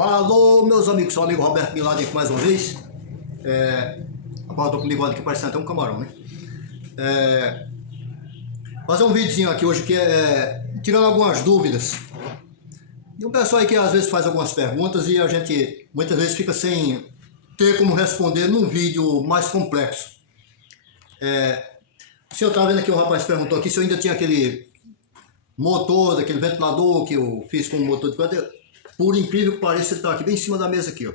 Falou, meus amigos, sou o amigo Roberto Milagre aqui mais uma vez. Agora eu tô com o bigode aqui parecendo até um camarão, né? Fazer um videozinho aqui hoje que tirando algumas dúvidas. E um pessoal aí que às vezes faz algumas perguntas e a gente muitas vezes fica sem ter como responder num vídeo mais complexo. O senhor tá vendo aqui, o rapaz perguntou aqui se eu ainda tinha aquele motor, daquele ventilador que eu fiz com o motor de quadrilha. Por incrível que pareça, ele está aqui bem em cima da mesa aqui, ó.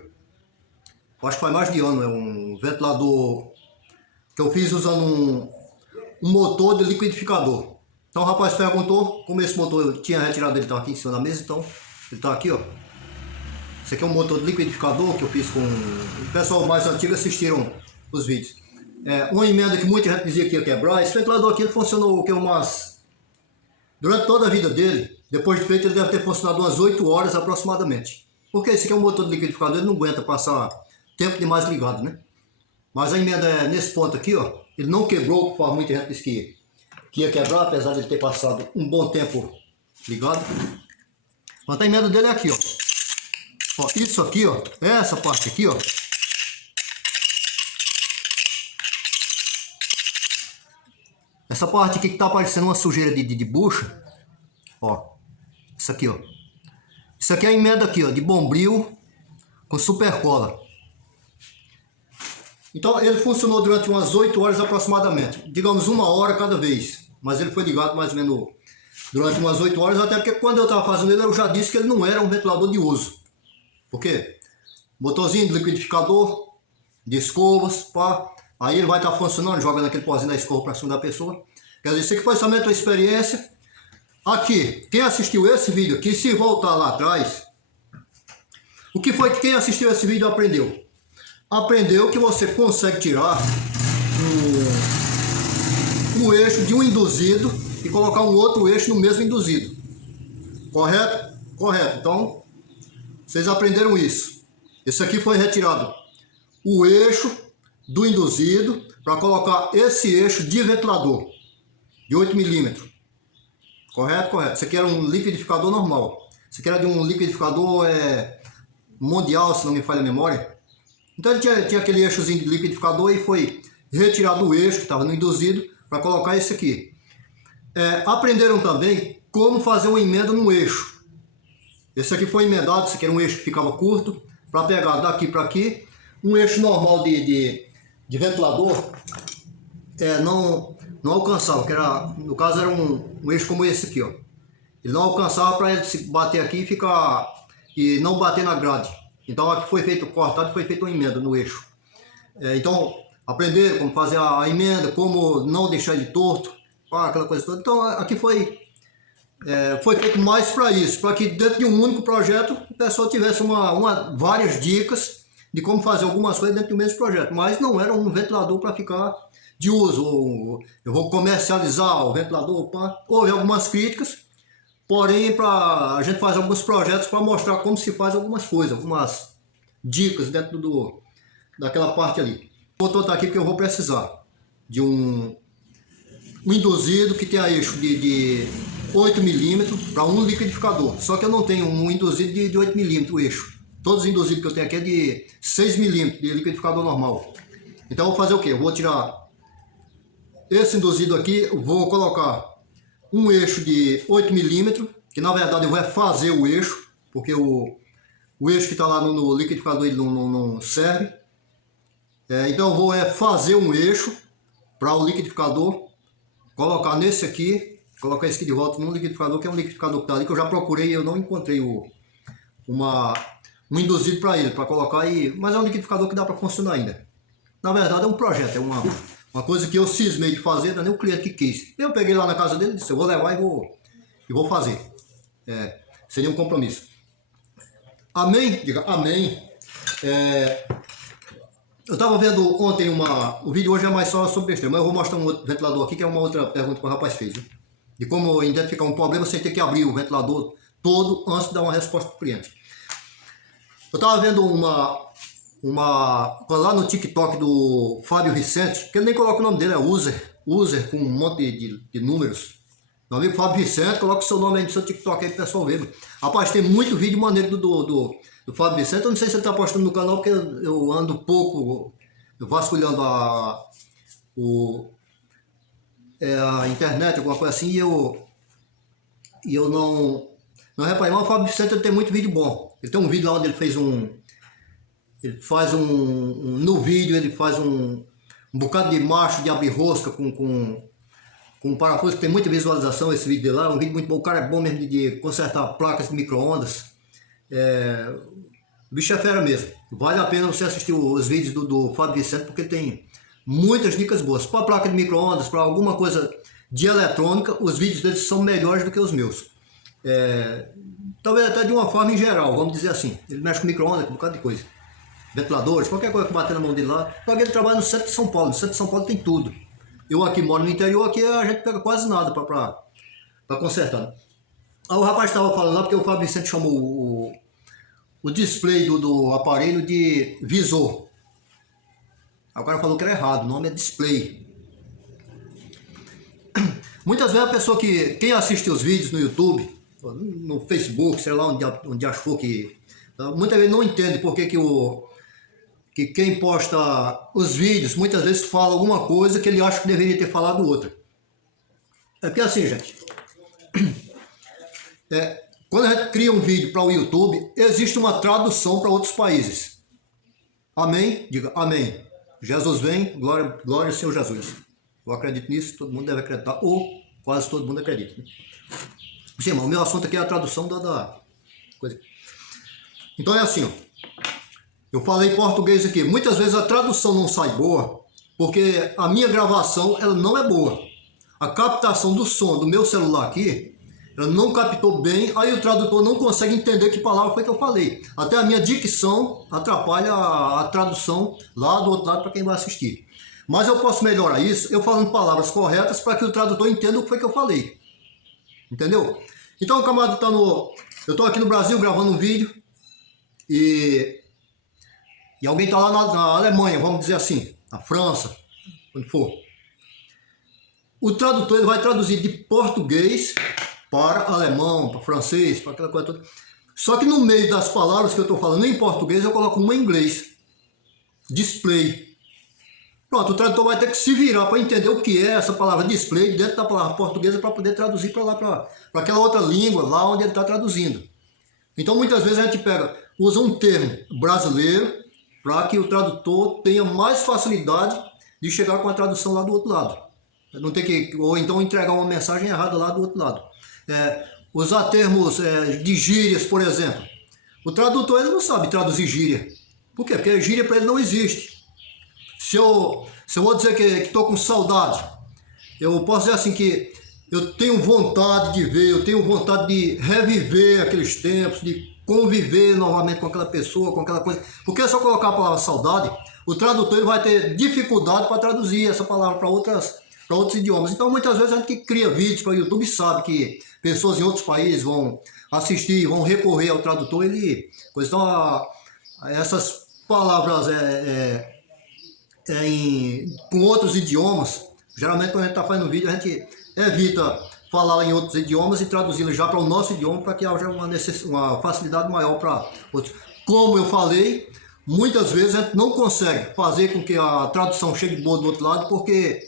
Acho que faz mais de ano, é um ventilador que eu fiz usando um motor de liquidificador. Então o rapaz perguntou como esse motor eu tinha retirado, ele está aqui em cima da mesa, então ele está aqui, ó. Esse aqui é um motor de liquidificador que eu fiz com... O pessoal mais antigo assistiram os vídeos. Uma emenda que muita gente dizia que ia quebrar. Esse ventilador aqui ele funcionou que durante toda a vida dele. Depois de feito, ele deve ter funcionado umas 8 horas aproximadamente. Porque esse aqui é um motor de liquidificador, ele não aguenta passar tempo demais ligado, né? Mas a emenda é nesse ponto aqui, ó. Ele não quebrou, como muita gente disse que ia quebrar, apesar de ele ter passado um bom tempo ligado. Mas a emenda dele é aqui, ó. Ó, isso aqui, ó. Essa parte aqui, ó. Essa parte aqui que tá parecendo uma sujeira de bucha. Ó. Isso aqui, ó. Isso aqui é a emenda aqui, ó, de bombril com super cola. Então ele funcionou durante umas 8 horas aproximadamente. Digamos 1 hora cada vez. Mas ele foi ligado mais ou menos durante umas 8 horas. Até porque quando eu estava fazendo ele, eu já disse que ele não era um ventilador de uso. Por quê? Motorzinho de liquidificador, de escovas, pá. Aí ele vai estar funcionando, jogando aquele pozinho da escova para cima da pessoa. Quer dizer, isso aqui foi somente uma experiência. Aqui, quem assistiu esse vídeo aqui, se voltar lá atrás, o que foi que quem assistiu esse vídeo aprendeu? Aprendeu que você consegue tirar o eixo de um induzido e colocar um outro eixo no mesmo induzido. Correto? Correto. Então, vocês aprenderam isso. Esse aqui foi retirado o eixo do induzido para colocar esse eixo de ventilador de 8 milímetros. Correto? Correto. Isso aqui era um liquidificador normal. Isso aqui era de um liquidificador mundial, se não me falha a memória. Então ele tinha aquele eixozinho de liquidificador e foi retirado o eixo que estava no induzido para colocar esse aqui. Aprenderam também como fazer uma emenda no eixo. Esse aqui foi emendado, esse aqui era um eixo que ficava curto, para pegar daqui para aqui. Um eixo normal de ventilador não alcançava, que era, no caso era um eixo como esse aqui, ó. Ele não alcançava para ele se bater aqui e ficar e não bater na grade. Então aqui foi feito cortado, foi feita uma emenda no eixo. Então aprenderam como fazer a emenda, como não deixar ele torto, aquela coisa toda. Então aqui foi feito mais para isso, para que dentro de um único projeto o pessoal tivesse várias dicas de como fazer algumas coisas dentro do mesmo projeto. Mas não era um ventilador para ficar de uso, eu vou comercializar o ventilador. Houve algumas críticas, porém a gente faz alguns projetos para mostrar como se faz algumas coisas, algumas dicas dentro daquela parte ali. O motor está aqui porque eu vou precisar de um induzido que tenha eixo de 8 milímetros para um liquidificador, só que eu não tenho um induzido de 8 milímetros o eixo. Todos os induzidos que eu tenho aqui é de 6 milímetros de liquidificador normal. Então eu vou fazer o que? Eu vou tirar esse induzido aqui, vou colocar um eixo de 8 milímetros, que na verdade eu vou fazer o eixo, porque o eixo que está lá no liquidificador ele não serve. Então eu vou fazer um eixo para o liquidificador, colocar nesse aqui, colocar esse aqui de volta no liquidificador, que é um liquidificador que está ali, que eu já procurei e eu não encontrei um induzido para ele, para colocar aí, mas é um liquidificador que dá para funcionar ainda. Na verdade é um projeto, é uma coisa que eu cismei de fazer, não é nem o cliente que quis. Eu peguei lá na casa dele e disse, eu vou levar e vou fazer. Seria um compromisso. Amém? Diga amém. Eu estava vendo ontem o vídeo hoje é mais só sobre besteira, mas eu vou mostrar um outro ventilador aqui, que é uma outra pergunta que o rapaz fez. Né? De como identificar um problema sem ter que abrir o ventilador todo antes de dar uma resposta para o cliente. Eu estava vendo lá no TikTok do Fábio Vicente, que ele nem coloca o nome dele, é User com um monte de números. Meu amigo Fábio Vicente, coloca o seu nome aí no seu TikTok aí pro pessoal ver. Rapaz, tem muito vídeo maneiro do Fábio Vicente. Eu não sei se ele está postando no canal, porque eu ando pouco vasculhando a internet, alguma coisa assim, e eu não reparei. Mas o Fábio Vicente ele tem muito vídeo bom. Ele tem um vídeo lá onde no vídeo ele faz um bocado de macho de abrir-rosca com um parafuso que tem muita visualização. Esse vídeo dele lá é um vídeo muito bom. O cara é bom mesmo de consertar placas de micro-ondas. O bicho é fera mesmo. Vale a pena você assistir os vídeos do Fábio Vicente, porque ele tem muitas dicas boas. Para placa de micro-ondas, para alguma coisa de eletrônica, os vídeos dele são melhores do que os meus. Talvez até de uma forma em geral, vamos dizer assim. Ele mexe com micro-ondas, com um bocado de coisa. Ventiladores, qualquer coisa que bater na mão dele lá. Porque ele trabalha no centro de São Paulo. No centro de São Paulo tem tudo. Eu aqui moro no interior, aqui a gente pega quase nada para consertar. Aí o rapaz estava falando lá, porque o Fábio Vicente chamou o display do aparelho de visor. Aí o cara falou que era errado, o nome é display. Muitas vezes a pessoa quem assiste os vídeos no YouTube, no Facebook, sei lá onde achou que... Muitas vezes não entende porque que quem posta os vídeos muitas vezes fala alguma coisa que ele acha que deveria ter falado outra. É porque assim, gente, quando a gente cria um vídeo para o YouTube, existe uma tradução para outros países. Amém? Diga amém. Jesus vem, glória ao Senhor Jesus. Eu acredito nisso, todo mundo deve acreditar, ou quase todo mundo acredita. Né? Sim, mas o meu assunto aqui é a tradução da coisa. Então é assim, ó. Eu falei em português aqui. Muitas vezes a tradução não sai boa, porque a minha gravação ela não é boa. A captação do som do meu celular aqui, ela não captou bem, aí o tradutor não consegue entender que palavra foi que eu falei. Até a minha dicção atrapalha a tradução lá do outro lado para quem vai assistir. Mas eu posso melhorar isso eu falando palavras corretas para que o tradutor entenda o que foi que eu falei. Entendeu? Então o camarada está eu estou aqui no Brasil gravando um vídeo e alguém está lá na Alemanha, vamos dizer assim, na França, onde for. O tradutor ele vai traduzir de português para alemão, para francês, para aquela coisa toda. Só que no meio das palavras que eu estou falando em português, eu coloco uma em inglês. Display. Pronto, o tradutor vai ter que se virar para entender o que é essa palavra display dentro da palavra portuguesa para poder traduzir para lá, para aquela outra língua, lá onde ele está traduzindo. Então muitas vezes a gente usa um termo brasileiro para que o tradutor tenha mais facilidade de chegar com a tradução lá do outro lado. Não ter ou então entregar uma mensagem errada lá do outro lado. Usar termos de gírias, por exemplo. O tradutor ele não sabe traduzir gíria. Por quê? Porque gíria para ele não existe. Se eu vou dizer que estou com saudade, eu posso dizer assim que eu tenho vontade de ver, eu tenho vontade de reviver aqueles tempos, de conviver novamente com aquela pessoa, com aquela coisa. Porque se eu colocar a palavra saudade, o tradutor ele vai ter dificuldade para traduzir essa palavra para outros idiomas. Então muitas vezes a gente que cria vídeos para o YouTube sabe que pessoas em outros países vão assistir, vão recorrer ao tradutor. Então essas palavras com outros idiomas, geralmente quando a gente está fazendo vídeo a gente evita falar em outros idiomas e traduzi-lo já para o nosso idioma para que haja uma facilidade maior para outros. Como eu falei, muitas vezes a gente não consegue fazer com que a tradução chegue boa do outro lado, porque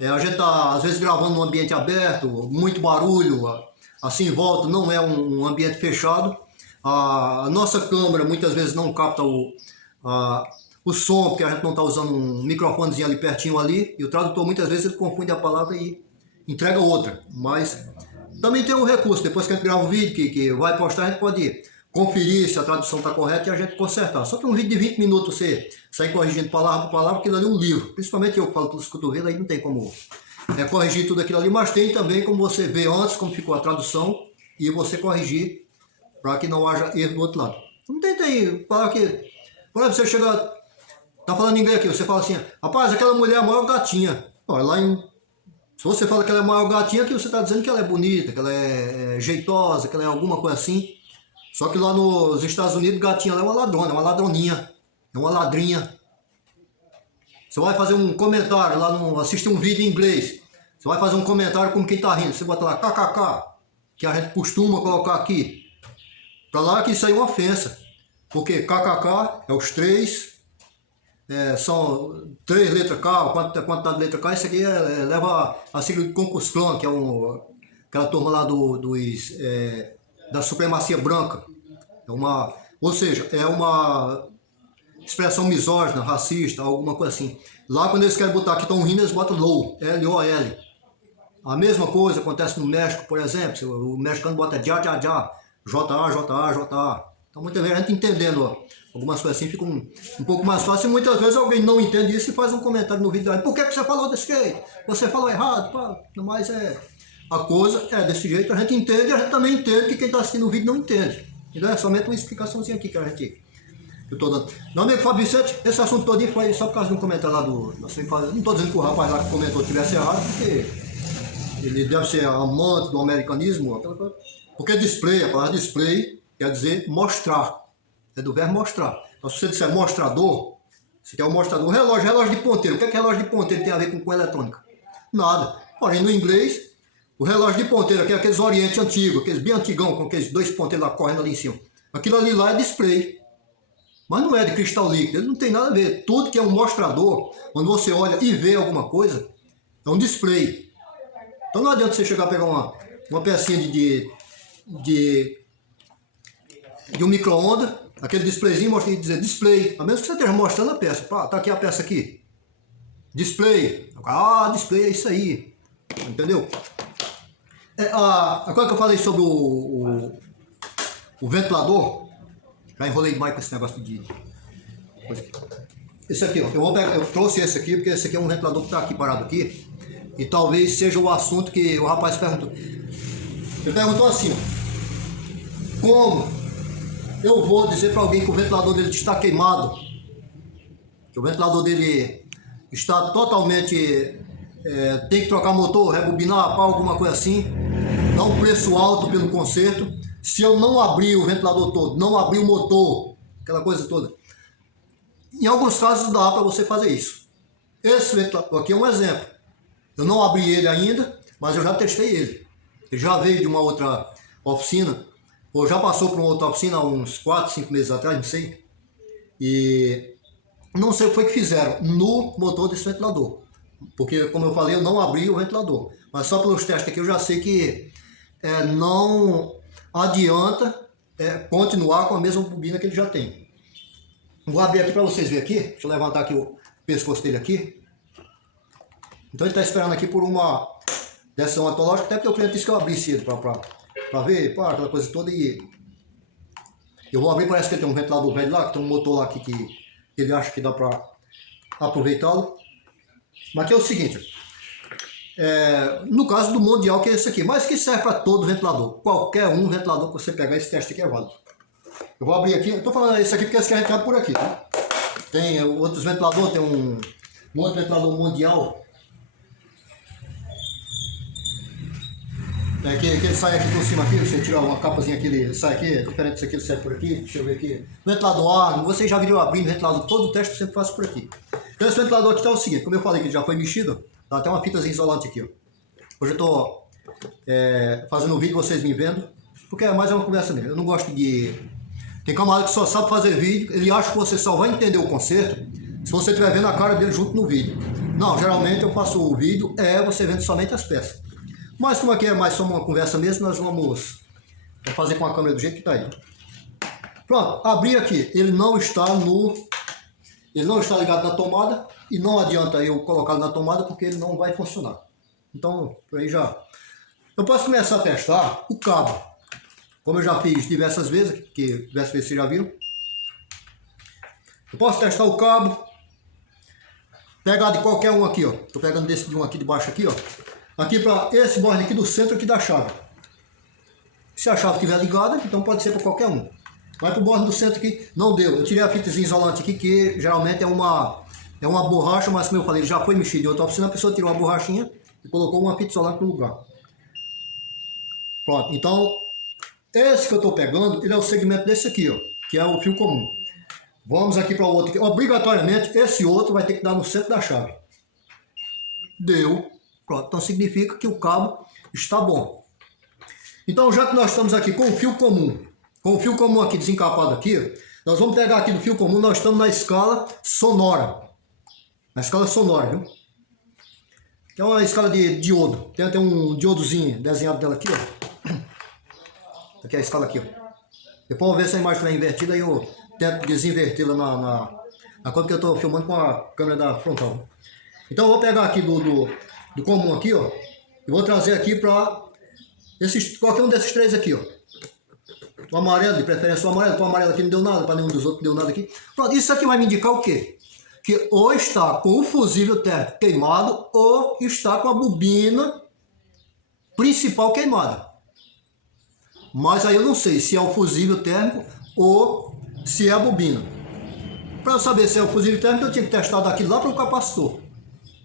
a gente está às vezes gravando num ambiente aberto, muito barulho, assim em volta, não é um ambiente fechado. A nossa câmera muitas vezes não capta o som, porque a gente não está usando um microfonezinho ali pertinho ali, e o tradutor muitas vezes ele confunde a palavra e entrega outra. Mas também tem um recurso, depois que a gente grava um vídeo que vai postar, a gente pode conferir se a tradução está correta e a gente consertar. Só que um vídeo de 20 minutos você sai corrigindo palavra por palavra, aquilo ali é um livro. Principalmente eu falo pelos cotovelos, aí não tem como corrigir tudo aquilo ali, mas tem também como você ver antes como ficou a tradução e você corrigir para que não haja erro do outro lado. Não tem falar que, por exemplo, você chega, tá falando inglês aqui, você fala assim, rapaz, aquela mulher é a maior gatinha. Olha, se você fala que ela é a maior gatinha, aqui você está dizendo que ela é bonita, que ela é jeitosa, que ela é alguma coisa assim. Só que lá nos Estados Unidos, gatinha ela é uma ladrona, é uma ladroninha, é uma ladrinha. Você vai fazer um comentário lá, assistir um vídeo em inglês, você vai fazer um comentário como quem está rindo, você bota lá kkk, que a gente costuma colocar aqui. Para lá que isso aí é uma ofensa. porque KKK é os três, são 3 letras K, a quantidade de letra K, isso aqui leva a sigla de Ku Klux Klan, que é aquela turma lá da supremacia branca. Ou seja, é uma expressão misógina, racista, alguma coisa assim. Lá quando eles querem botar que estão rindo, eles botam LOL, L-O-L. A mesma coisa acontece no México, por exemplo, o mexicano bota J-A, J-A. Então muitas vezes a gente entendendo algumas coisas assim fica um pouco mais fácil, e muitas vezes alguém não entende isso e faz um comentário no vídeo, por que você falou desse jeito? Você falou errado, pá. Mas a coisa é desse jeito, a gente entende e a gente também entende que quem está assistindo o vídeo não entende. Então é somente uma explicaçãozinha aqui que eu estou dando. Meu amigo Fábio Vicente, esse assunto todinho foi só por causa de um comentário lá não estou dizendo que o rapaz lá que comentou tivesse errado, porque ele deve ser amante do americanismo, porque display, a palavra display quer dizer mostrar, é do verbo mostrar. Então se você disser mostrador, você quer um mostrador, relógio de ponteiro. O que é que relógio de ponteiro tem a ver com eletrônica? Nada. Porém no inglês, o relógio de ponteiro, aqueles orientes antigos, aqueles bem antigão, com aqueles 2 ponteiros lá correndo ali em cima. Aquilo ali lá é display. Mas não é de cristal líquido, ele não tem nada a ver. Tudo que é um mostrador, quando você olha e vê alguma coisa, é um display. Então não adianta você chegar a pegar uma pecinha de um micro-ondas, aquele displayzinho, e dizer display, a menos que você esteja mostrando a peça. Pá, tá aqui a peça aqui. Display. Display é isso aí. Entendeu? Agora que eu falei sobre o ventilador, já enrolei demais com esse negócio de coisa. Esse aqui, ó, eu trouxe esse aqui, porque esse aqui é um ventilador que está aqui parado aqui, e talvez seja o assunto que o rapaz perguntou. Ele perguntou assim, ó, como eu vou dizer para alguém que o ventilador dele está queimado, que o ventilador dele está totalmente, tem que trocar motor, rebobinar, alguma coisa assim, dá um preço alto pelo conserto, se eu não abrir o ventilador todo, não abrir o motor, aquela coisa toda. Em alguns casos dá para você fazer isso. Esse ventilador aqui é um exemplo. Eu não abri ele ainda, mas eu já testei ele. Ele já veio de uma outra oficina, ou já passou por uma outra oficina há uns 4, 5 meses atrás, não sei. E não sei o que foi que fizeram no motor desse ventilador. Porque, como eu falei, eu não abri o ventilador. Mas só pelos testes aqui eu já sei que não adianta continuar com a mesma bobina que ele já tem. Vou abrir aqui para vocês verem aqui. Deixa eu levantar aqui o pescoço dele aqui. Então ele está esperando aqui por uma decisão antológica, até porque o cliente disse que eu abrisse ele para ver, aquela coisa toda. E eu vou abrir, parece que ele tem um ventilador velho lá, que tem um motor lá aqui que ele acha que dá para aproveitá-lo. Mas aqui é o seguinte, no caso do Mundial, que é esse aqui, mas que serve para todo ventilador. Qualquer ventilador que você pegar, esse teste aqui é válido. Eu vou abrir aqui, eu estou falando esse aqui porque esse aqui a gente abre por aqui, tá? Tem outros ventiladores, tem um outro ventilador Mundial. Que ele sai aqui por cima aqui, você tira uma capazinha aqui, ele sai aqui, é diferente desse aqui, ele sai por aqui, deixa eu ver aqui. Ventilador ar, vocês já viram abrindo ventilador, todo o teste eu sempre faço por aqui. Então esse ventilador aqui está o seguinte, como eu falei que ele já foi mexido, tá até uma fitazinha isolante aqui, ó. Hoje eu estou fazendo um vídeo, vocês me vendo, porque mais é uma conversa mesmo, eu não gosto de... Tem camarada que só sabe fazer vídeo, ele acha que você só vai entender o conserto se você estiver vendo a cara dele junto no vídeo. Não, geralmente eu faço o vídeo, você vendo somente as peças. Mas como aqui é mais só uma conversa mesmo, nós vamos fazer com a câmera do jeito que está aí. Pronto, abri aqui, ele não está ligado na tomada e não adianta eu colocá-lo na tomada porque ele não vai funcionar. Então, por aí já... Eu posso começar a testar o cabo, como eu já fiz diversas vezes, que diversas vezes vocês já viram. Eu posso testar o cabo, pegar de qualquer um aqui, ó. Estou pegando desse de um aqui de baixo aqui, ó. Aqui para esse borde aqui do centro aqui da chave. Se a chave estiver ligada, então pode ser para qualquer um. Vai para o borde do centro aqui, não deu. Eu tirei a fitazinha isolante aqui, que geralmente é uma borracha, mas como eu falei, já foi mexido em outra oficina, a pessoa tirou a borrachinha e colocou uma fita isolante no lugar. Pronto, então esse que eu estou pegando, ele é o segmento desse aqui, ó, que é o fio comum. Vamos aqui para o outro aqui. Obrigatoriamente, esse outro vai ter que dar no centro da chave. Deu. Pronto, então significa que o cabo está bom. Então já que nós estamos aqui com o fio comum aqui desencapado aqui, Nós vamos pegar aqui do fio comum, nós estamos na escala sonora. Na escala sonora, viu? Que é uma escala de diodo. Tem até um diodozinho desenhado dela aqui, ó. Aqui é a escala aqui, ó. Depois eu vou ver se a imagem está invertida, aí eu tento desinvertê-la na coisa que eu estou filmando com a câmera da frontal. Então eu vou pegar aqui do comum aqui, ó. E vou trazer aqui para qualquer um desses três aqui, ó. O amarelo, de preferência o amarelo, o amarelo aqui não deu nada, para nenhum dos outros não deu nada aqui. Pronto, isso aqui vai me indicar o quê? Que ou está com o fusível térmico queimado, ou está com a bobina principal queimada. Mas aí eu não sei se é o fusível térmico ou se é a bobina. Para eu saber se é o fusível térmico, eu tinha que testar daqui lá para o capacitor.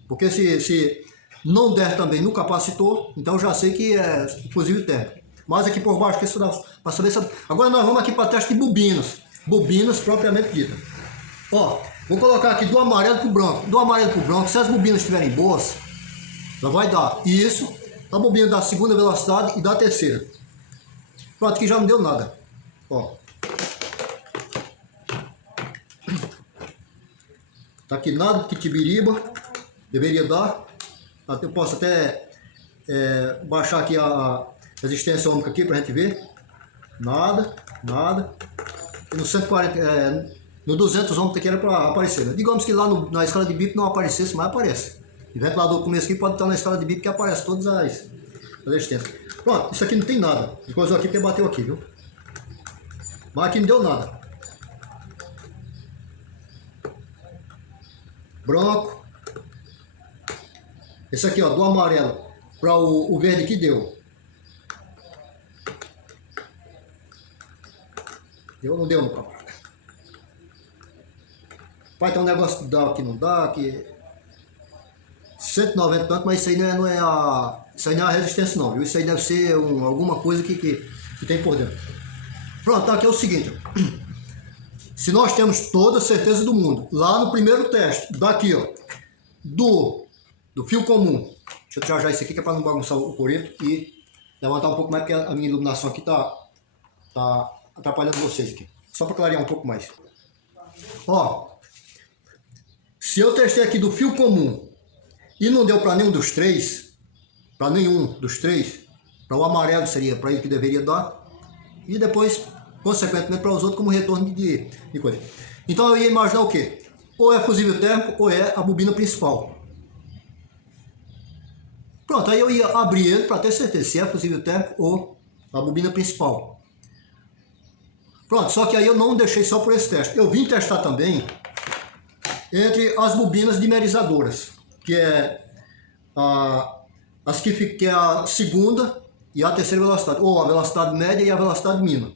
Porque se não der também no capacitor, então eu já sei que é fusível térmico. Mas aqui por baixo, que isso dá para saber. Agora nós vamos aqui para teste de bobinas. Bobinas propriamente dita. Ó, vou colocar aqui do amarelo para o branco. Do amarelo para o branco, se as bobinas estiverem boas, já vai dar isso, a bobina da segunda velocidade e da terceira. Pronto, aqui já não deu nada. Ó. Tá aqui nada, Kitibiriba. Deveria dar. Eu posso até baixar aqui a resistência ômica aqui pra gente ver. Nada, nada. E no 140, no 200 ohms aqui era para aparecer, né? Digamos que lá na escala de BIP não aparecesse, mas aparece. O ventilador começo aqui pode estar na escala de BIP que aparece todas as resistências. Pronto, isso aqui não tem nada. Depois aqui porque bateu aqui, viu? Mas aqui não deu nada. Branco. Esse aqui, ó, do amarelo para o verde que deu. Deu ou não deu, meu camarada? Vai ter um negócio que dá, que não dá, que 190 tanto, mas isso aí não é a resistência não, viu? Isso aí deve ser alguma coisa que tem por dentro. Pronto, tá aqui é o seguinte. Se nós temos toda a certeza do mundo, lá no primeiro teste, daqui, ó, do fio comum. Deixa eu tirar já isso aqui, que é para não bagunçar o coreto e levantar um pouco mais, porque a minha iluminação aqui tá atrapalhando vocês aqui. Só para clarear um pouco mais. Ó, se eu testei aqui do fio comum e não deu para nenhum dos três, para o amarelo seria para ele que deveria dar, e depois, consequentemente, para os outros como retorno de coisa. Então eu ia imaginar o quê? Ou é fusível térmico ou é a bobina principal. Pronto, aí eu ia abrir ele para ter certeza se é fusível térmico ou a bobina principal. Pronto, só que aí eu não deixei só por esse teste. Eu vim testar também entre as bobinas dimerizadoras, que é que é a segunda e a terceira velocidade, ou a velocidade média e a velocidade mínima.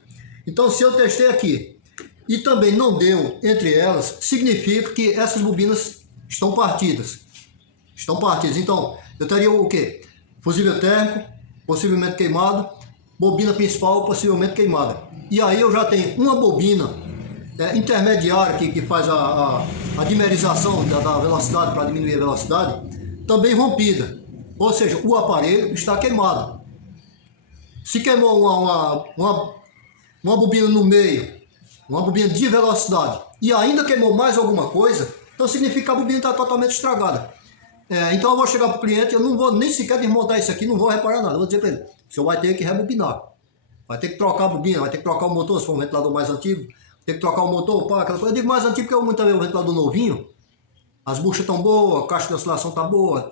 Então, se eu testei aqui e também não deu entre elas, significa que essas bobinas estão partidas. Então, eu teria o quê? Fusível térmico, possivelmente queimado, bobina principal, possivelmente queimada. E aí eu já tenho uma bobina intermediária que faz a dimerização da velocidade para diminuir a velocidade, também rompida. Ou seja, o aparelho está queimado. Se queimou uma bobina no meio, uma bobina de velocidade, e ainda queimou mais alguma coisa, então significa que a bobina está totalmente estragada. Então eu vou chegar para o cliente, eu não vou nem sequer desmontar isso aqui, não vou reparar nada. Eu vou dizer para ele, o senhor vai ter que rebobinar. Vai ter que trocar a bobina, vai ter que trocar o motor, se for um ventilador mais antigo, tem que trocar o motor, pá, aquela coisa. Eu digo mais antigo porque muitas vezes o ventilador novinho, as buchas estão boas, a caixa de oscilação está boa,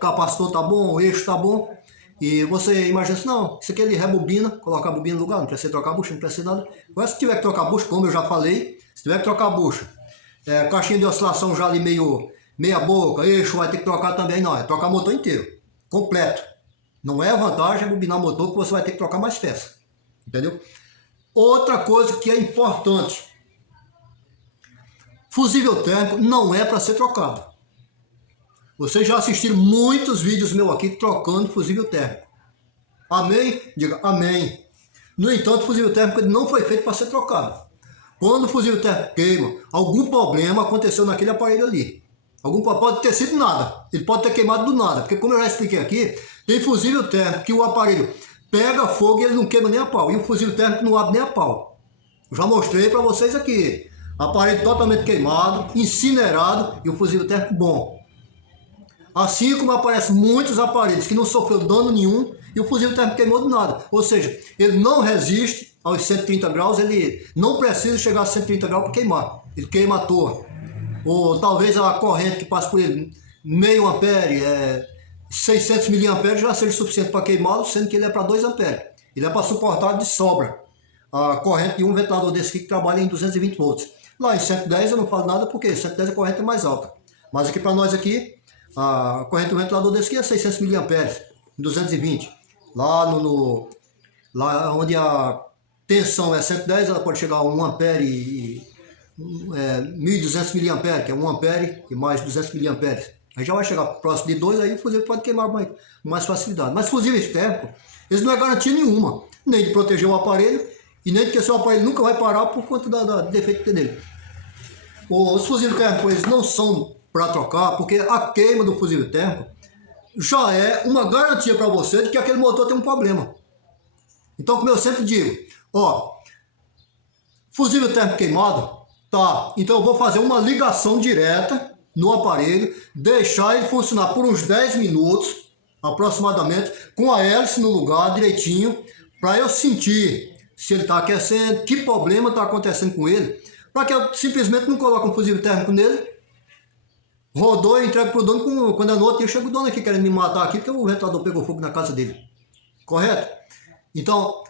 capacitor está bom, o eixo está bom. E você imagina assim, não, isso aqui ele rebobina, coloca a bobina no lugar, não precisa trocar a bucha, não precisa nada. Mas se tiver que trocar a bucha, como eu já falei, se tiver que trocar a bucha, caixinha de oscilação já ali meia boca, eixo vai ter que trocar também, não, é trocar o motor inteiro, completo. Não é vantagem rebobinar o motor que você vai ter que trocar mais peças, entendeu? Outra coisa que é importante, fusível térmico não é para ser trocado. Vocês já assistiram muitos vídeos meus aqui trocando fusível térmico. Amém? Diga amém. No entanto, o fusível térmico não foi feito para ser trocado. Quando o fusível térmico queima, algum problema aconteceu naquele aparelho ali. Pode ter sido nada. Ele pode ter queimado do nada. Porque como eu já expliquei aqui, tem fusível térmico que o aparelho pega fogo e ele não queima nem a pau. E o fusível térmico não abre nem a pau. Já mostrei para vocês aqui. Aparelho totalmente queimado, incinerado e o fusível térmico bom. Assim como aparecem muitos aparelhos que não sofreu dano nenhum e o fusível térmico queimou do nada. Ou seja, ele não resiste aos 130 graus, ele não precisa chegar a 130 graus para queimar. Ele queima à toa. Ou talvez a corrente que passa por ele, meio ampere, 600 miliamperes já seja suficiente para queimá-lo, sendo que ele é para 2 amperes. Ele é para suportar de sobra a corrente de um ventilador desse aqui que trabalha em 220 volts. Lá em 110 eu não falo nada porque 110 a corrente é mais alta. Mas aqui para nós aqui, a corrente do ventilador desse aqui é 600 miliamperes, 220. Lá onde a tensão é 110, ela pode chegar a 1 ampere e 1.200 miliamperes, que é 1 ampere e mais 200 miliamperes. Aí já vai chegar próximo de 2, aí o fusível pode queimar com mais facilidade. Mas fusíveis térmicos, eles não é garantia nenhuma, nem de proteger o aparelho e nem de que seu aparelho nunca vai parar por conta do defeito dele. Os fusíveis térmicos eles não são para trocar, porque a queima do fusível térmico já é uma garantia para você de que aquele motor tem um problema. Então, como eu sempre digo, fusível térmico queimado, tá, então eu vou fazer uma ligação direta no aparelho, deixar ele funcionar por uns 10 minutos, aproximadamente, com a hélice no lugar direitinho, para eu sentir se ele está aquecendo, que problema está acontecendo com ele, para que eu simplesmente não coloque um fusível térmico nele, rodou e entrego para o dono, quando é no outro dia chega o dono aqui querendo me matar aqui, porque o ventilador pegou fogo na casa dele. Correto? Então,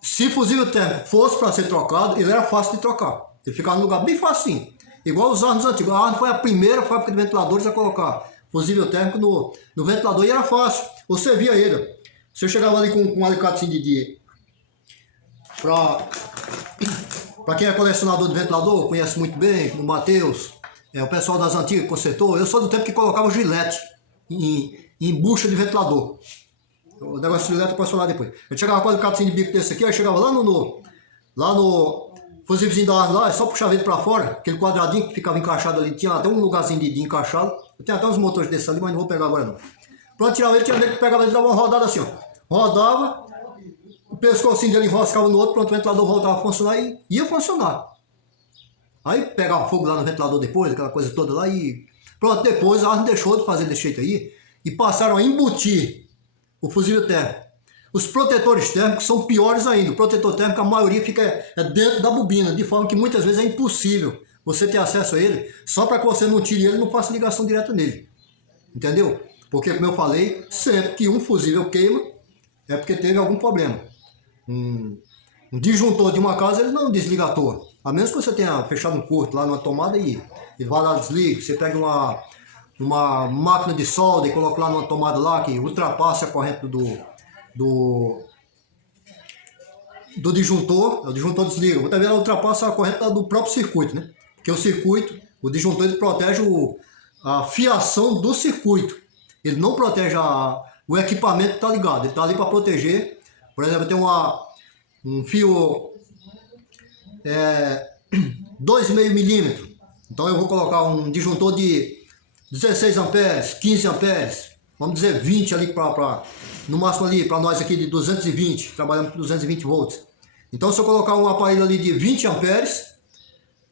se fusível térmico fosse para ser trocado, ele era fácil de trocar. Ele ficava num lugar bem facinho. Igual os Arnos antigos. A Arnos foi a primeira fábrica de ventiladores a colocar fusível térmico no ventilador e era fácil. Você via ele. Você chegava ali com um alicatezinho para quem é colecionador de ventilador, conhece muito bem, como o Matheus, o pessoal das antigas consertou. Eu sou do tempo que colocava gilete em bucha de ventilador. O negócio de gilete eu posso falar depois. Eu chegava com o alicatezinho de bico desse aqui, aí chegava lá no fusívelzinho da Arnos lá, é só puxar ele para fora, aquele quadradinho que ficava encaixado ali, tinha até um lugarzinho de encaixado. Eu tenho até uns motores desses ali, mas não vou pegar agora não. Para tirar ele, tinha que pegava ele e dava uma rodada assim, ó. Rodava, o pescocinho dele enroscava no outro, pronto, o ventilador voltava a funcionar e ia funcionar. Aí pegava fogo lá no ventilador depois, aquela coisa toda lá e... Pronto, depois a Arnos deixou de fazer desse jeito aí e passaram a embutir o fusível térmico. Os protetores térmicos são piores ainda. O protetor térmico, a maioria fica dentro da bobina, de forma que muitas vezes é impossível você ter acesso a ele, só para que você não tire ele e não faça ligação direta nele. Entendeu? Porque, como eu falei, sempre que um fusível queima, é porque teve algum problema. Um disjuntor de uma casa, ele não desliga à toa. A menos que você tenha fechado um curto lá numa tomada e ele vai lá, desliga. Você pega uma máquina de solda e coloca lá numa tomada lá que ultrapassa a corrente do disjuntor, o disjuntor desliga. Muitas vezes ela ultrapassa a corrente do próprio circuito, né? Porque o circuito, o disjuntor, ele protege a fiação do circuito. Ele não protege o equipamento que está ligado. Ele está ali para proteger. Por exemplo, tem um fio 2,5 milímetros. Então eu vou colocar um disjuntor de 16 amperes, 15 amperes, vamos dizer 20 ali no máximo ali para nós aqui de 220, trabalhamos com 220 volts. Então se eu colocar um aparelho ali de 20 amperes,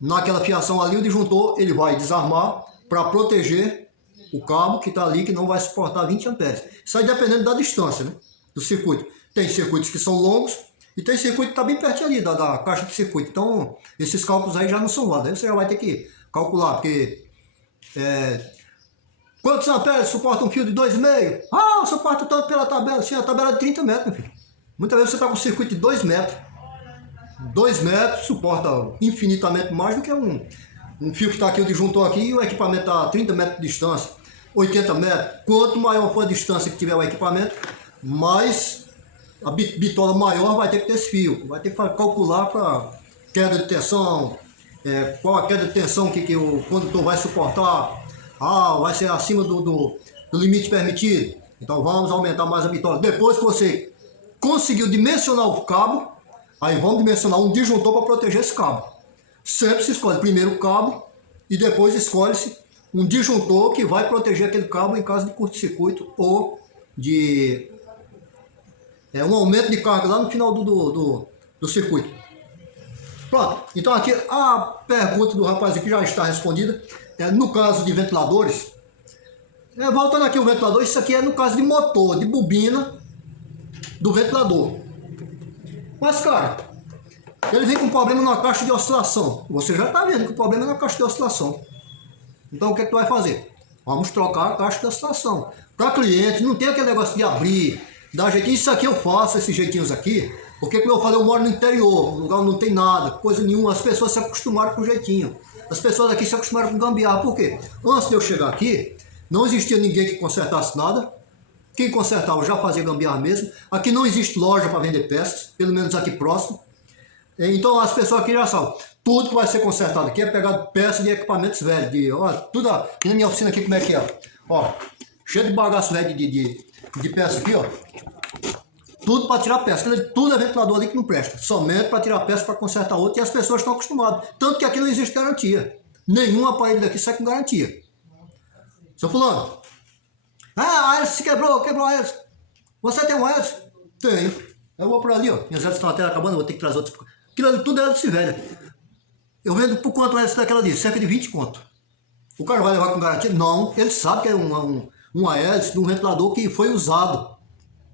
naquela fiação ali o disjuntor ele vai desarmar para proteger o cabo que está ali que não vai suportar 20 amperes. Isso aí dependendo da distância, né, do circuito. Tem circuitos que são longos e tem circuito que está bem pertinho ali da caixa de circuito. Então esses cálculos aí já não são válidos. Aí você já vai ter que calcular, porque quantos amperes suporta um fio de 2,5? Ah, suporta tanto pela tabela. Sim, a tabela é de 30 metros, meu filho. Muitas vezes você está com um circuito de 2 metros. 2 metros suporta infinitamente mais do que um fio que está aqui, o disjuntor aqui, e o equipamento está a 30 metros de distância, 80 metros. Quanto maior for a distância que tiver o equipamento, mais a bitola maior vai ter que ter esse fio. Vai ter que calcular para queda de tensão, qual a queda de tensão que o condutor vai suportar. Vai ser acima do limite permitido. Então vamos aumentar mais a bitola. Depois que você conseguiu dimensionar o cabo, aí vamos dimensionar um disjuntor para proteger esse cabo. Sempre se escolhe primeiro o cabo e depois escolhe-se um disjuntor que vai proteger aquele cabo em caso de curto-circuito ou de um aumento de carga lá no final do circuito. Pronto, então aqui a pergunta do rapaz aqui já está respondida. No caso de ventiladores, voltando aqui o ventilador, isso aqui é no caso de motor, de bobina do ventilador. Mas, cara, ele vem com problema na caixa de oscilação. Você já está vendo que o problema é na caixa de oscilação. Então o que é que tu vai fazer? Vamos trocar a caixa de oscilação. Para cliente, não tem aquele negócio de abrir, dar jeitinho. Isso aqui eu faço, esses jeitinhos aqui, porque como eu falei, eu moro no interior, um lugar onde não tem nada, coisa nenhuma. As pessoas se acostumaram com o jeitinho. As pessoas aqui se acostumaram com gambiarra. Por quê? Antes de eu chegar aqui, não existia ninguém que consertasse nada. Quem consertava já fazia gambiarra mesmo. Aqui não existe loja para vender peças, pelo menos aqui próximo. Então as pessoas aqui já sabem. Tudo que vai ser consertado aqui é pegar peças de equipamentos velhos. Ó, tudo aqui na minha oficina aqui, como é que é? Ó, cheio de bagaço velho de peça aqui, ó. Tudo para tirar peça. Tudo é ventilador ali que não presta. Somente para tirar peça para consertar outro. E as pessoas estão acostumadas. Tanto que aqui não existe garantia. Nenhum aparelho daqui sai com garantia. Seu fulano. Ah, a hélice se quebrou a hélice. Você tem uma hélice? Tenho. Eu vou por ali, ó. Minhas hélices estão até acabando, eu vou ter que trazer outras. Aquilo ali tudo é hélice velha. Eu vendo por quanto a hélice daquela ali? Cerca de 20 conto. O cara vai levar com garantia? Não. Ele sabe que é uma hélice de um ventilador que foi usado.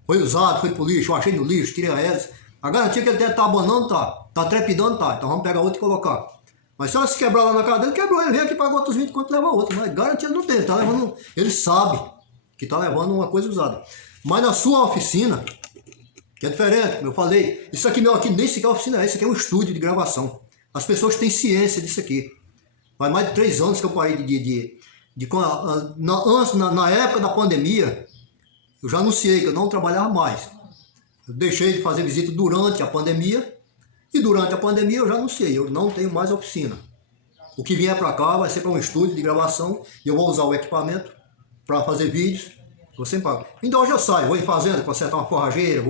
Foi pro lixo. Eu achei no lixo, tirei a hélice. A garantia que ele tem tá abanando, tá. Tá trepidando, tá. Então vamos pegar outra e colocar. Mas se ela se quebrar lá na casa dele, quebrou. Ele vem aqui, paga outros 20 conto e leva outra. Mas garantia ele não tem. Ele tá levando. Ele sabe que tá levando uma coisa usada. Mas na sua oficina, que é diferente, como eu falei, isso aqui meu aqui nem sequer é oficina, isso aqui é um estúdio de gravação. As pessoas têm ciência disso aqui. Faz mais de 3 anos que eu parei na época da pandemia, eu já anunciei que eu não trabalhava mais. Eu deixei de fazer visita durante a pandemia, e durante a pandemia eu já anunciei, eu não tenho mais oficina. O que vier para cá vai ser para um estúdio de gravação, e eu vou usar o equipamento para fazer vídeos, você paga. Então hoje eu saio, vou em fazenda, consertar uma forrageira,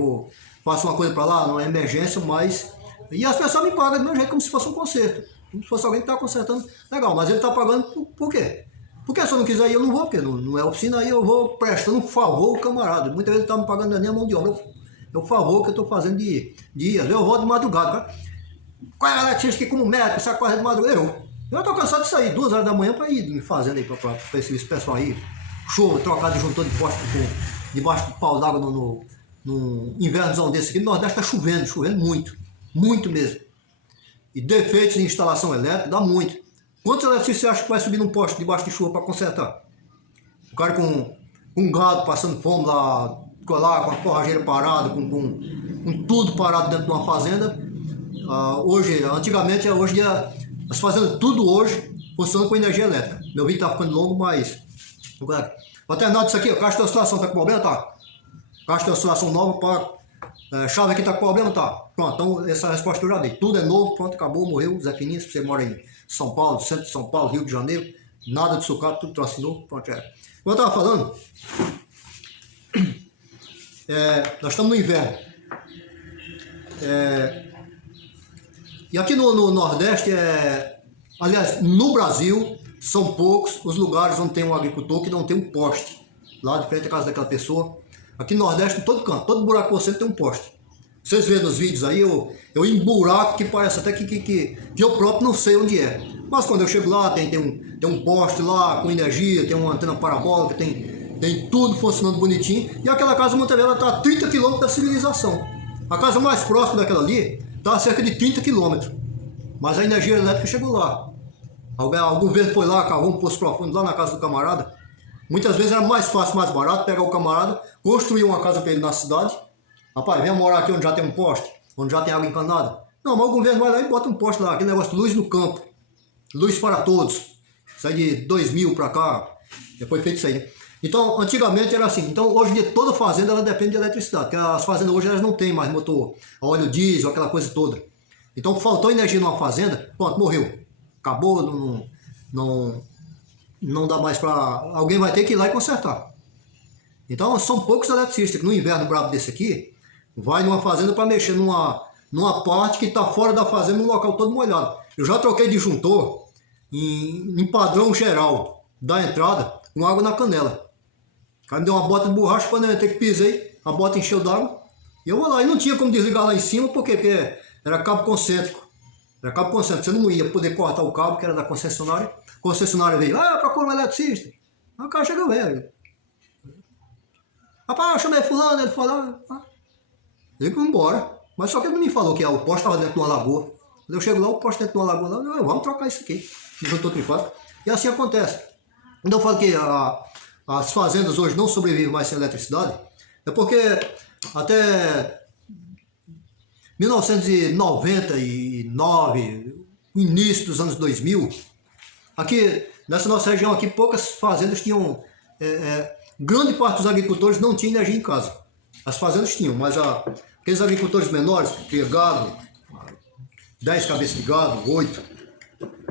faço uma coisa para lá, não é emergência, mas... E as pessoas me pagam do meu jeito, como se fosse um conserto. Como se fosse alguém que está consertando. Legal, mas ele está pagando por quê? Porque se eu não quiser ir, eu não vou, porque não é oficina, aí eu vou prestando um favor ao camarada. Muitas vezes ele está me pagando nem a mão de obra. É o favor que eu estou fazendo de dias. Eu vou de madrugada, cara. Qual é a eletricista que como médico, essa coisa de madrugada? Eu estou cansado de sair 2 horas da manhã para ir me fazendo aí, para esse pessoal aí. Chuva, trocar disjuntor de poste debaixo do pau d'água no invernozão desse aqui. No Nordeste está chovendo muito. Muito mesmo. E defeitos em instalação elétrica dá muito. Quantos eletricistas você acha que vai subir num poste debaixo de chuva para consertar? O cara com um gado passando fome lá com a forrageira parada, com tudo parado dentro de uma fazenda. Antigamente, as fazendas tudo hoje funcionam com energia elétrica. Meu vídeo está ficando longo, mas... Para terminar disso aqui, a caixa de oscilação está com problema? Tá. Caixa de oscilação nova para... chave aqui tá com problema? Tá. Pronto, então essa resposta eu já dei. Tudo é novo, pronto, acabou, morreu. Zé Fininho, se você mora em São Paulo, centro de São Paulo, Rio de Janeiro, nada de sucata, tudo troço novo, pronto, já era. Como eu tava falando, nós estamos no inverno. E aqui no Nordeste, aliás, no Brasil, são poucos os lugares onde tem um agricultor que não tem um poste. Lá de frente à casa daquela pessoa. Aqui no Nordeste, em todo canto, todo buraco que você tem um poste. Vocês veem nos vídeos aí, eu em buraco que parece até que eu próprio não sei onde é. Mas quando eu chego lá, tem um poste lá com energia, tem uma antena parabólica, tem tudo funcionando bonitinho. E aquela casa, muitas vezes, está a 30 km da civilização. A casa mais próxima daquela ali está a cerca de 30 km. Mas a energia elétrica chegou lá. Algum vento foi lá, cavou um poço profundo lá na casa do camarada. Muitas vezes era mais fácil, mais barato pegar o camarada, construir uma casa para ele na cidade. Rapaz, vem morar aqui onde já tem um poste, onde já tem água encanada. Não, mas o governo vai lá e bota um poste lá, aquele negócio de luz no campo. Luz para todos. Isso aí de 2000 para cá, depois feito isso aí, né? Então, antigamente era assim. Então, hoje em dia, toda fazenda ela depende de eletricidade. Porque as fazendas hoje elas não têm mais motor a óleo diesel, aquela coisa toda. Então, faltou energia numa fazenda, pronto, morreu. Acabou, não dá mais para... Alguém vai ter que ir lá e consertar. Então são poucos eletricistas que no inverno brabo desse aqui, vai numa fazenda para mexer numa parte que está fora da fazenda, num local todo molhado. Eu já troquei disjuntor em padrão geral da entrada, com água na canela. O cara me deu uma bota de borracha, quando eu entrei que pisei, a bota encheu d'água. E eu vou lá, e não tinha como desligar lá em cima, por quê? Porque era cabo concêntrico. Era cabo concentrado. Você não ia poder cortar o cabo, que era da concessionária. A concessionária veio, procura um eletricista. Aí o cara chegou, velho. Rapaz, eu chamei fulano, ele foi lá. Ele foi embora. Mas só que ele não me falou que o poste estava dentro de uma lagoa. Quando eu chego lá, o poste dentro de uma lagoa lá, vamos trocar isso aqui. Juntou trifásico. E assim acontece. Então eu falo que as fazendas hoje não sobrevivem mais sem eletricidade, é porque até 1999, o início dos anos 2000, aqui nessa nossa região aqui, poucas fazendas tinham, grande parte dos agricultores não tinha energia em casa. As fazendas tinham, mas aqueles agricultores menores, que tinham gado, 10 cabeças de gado, 8,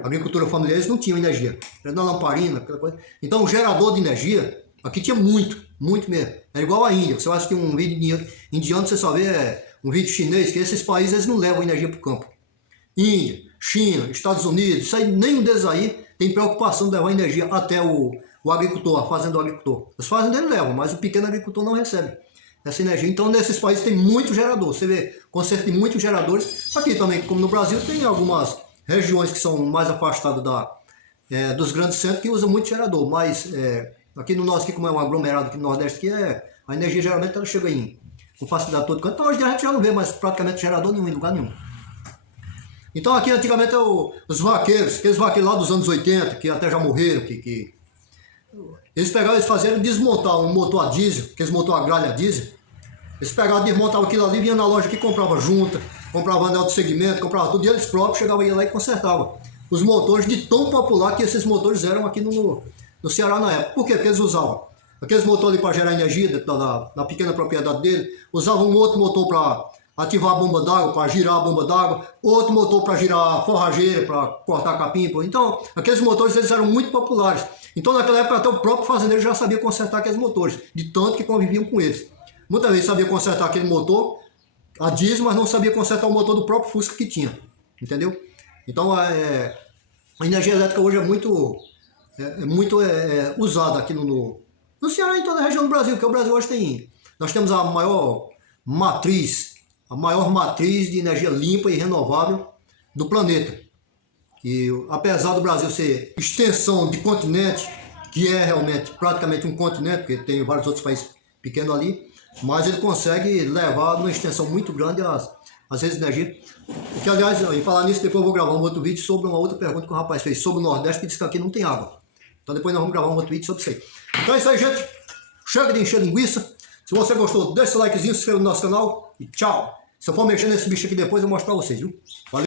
agricultura familiar, eles não tinham energia. Era na lamparina, aquela coisa. Então o gerador de energia, aqui tinha muito mesmo. Era igual a Índia. Você vai assistir um vídeo indiano, você só vê um vídeo chinês, que esses países eles não levam energia para o campo. Índia, China, Estados Unidos, isso aí, nenhum deles aí tem preocupação de levar energia até o agricultor, a fazenda do agricultor. As fazendeiros levam, mas o pequeno agricultor não recebe essa energia. Então nesses países tem muito gerador. Você vê conserto de muitos geradores. Aqui também, como no Brasil, tem algumas regiões que são mais afastadas dos grandes centros que usam muito gerador, mas aqui no nosso, aqui, como é um aglomerado aqui no Nordeste, que a energia geralmente ela chega com facilidade todo canto. Então hoje a gente já não vê mais praticamente gerador nenhum em lugar nenhum. Então aqui antigamente os vaqueiros, aqueles vaqueiros lá dos anos 80, que até já morreram, eles pegavam, eles faziam desmontar um motor a diesel, aqueles motor a gralha a diesel, eles pegavam, desmontavam aquilo ali, vinham na loja aqui, comprava junta, comprava anel de segmento, comprava tudo, e eles próprios chegavam lá e consertavam os motores de tão popular que esses motores eram aqui no Ceará na época. Por quê? Porque eles usavam aqueles motores ali para gerar energia dentro da pequena propriedade dele, usavam um outro motor para ativar a bomba d'água, para girar a bomba d'água, outro motor para girar a forrageira, para cortar capim. Então, aqueles motores eles eram muito populares. Então, naquela época, até o próprio fazendeiro já sabia consertar aqueles motores, de tanto que conviviam com eles. Muitas vezes sabia consertar aquele motor a diesel, mas não sabia consertar o motor do próprio Fusca que tinha, entendeu? Então a energia elétrica hoje é muito usada aqui no Ceará e em toda a região do Brasil, porque o Brasil hoje nós temos a maior matriz de energia limpa e renovável do planeta. E apesar do Brasil ser extensão de continente, que é realmente praticamente um continente, porque tem vários outros países pequenos ali, mas ele consegue levar numa extensão muito grande as redes de energia. Que, aliás, em falar nisso, depois eu vou gravar um outro vídeo sobre uma outra pergunta que o rapaz fez sobre o Nordeste, que disse que aqui não tem água. Então depois nós vamos gravar um outro vídeo sobre isso aí. Então é isso aí, gente. Chega de encher linguiça. Se você gostou, deixa o likezinho, se inscreva no nosso canal e tchau. Se eu for mexer nesse bicho aqui depois, eu mostro pra vocês, viu? Valeu.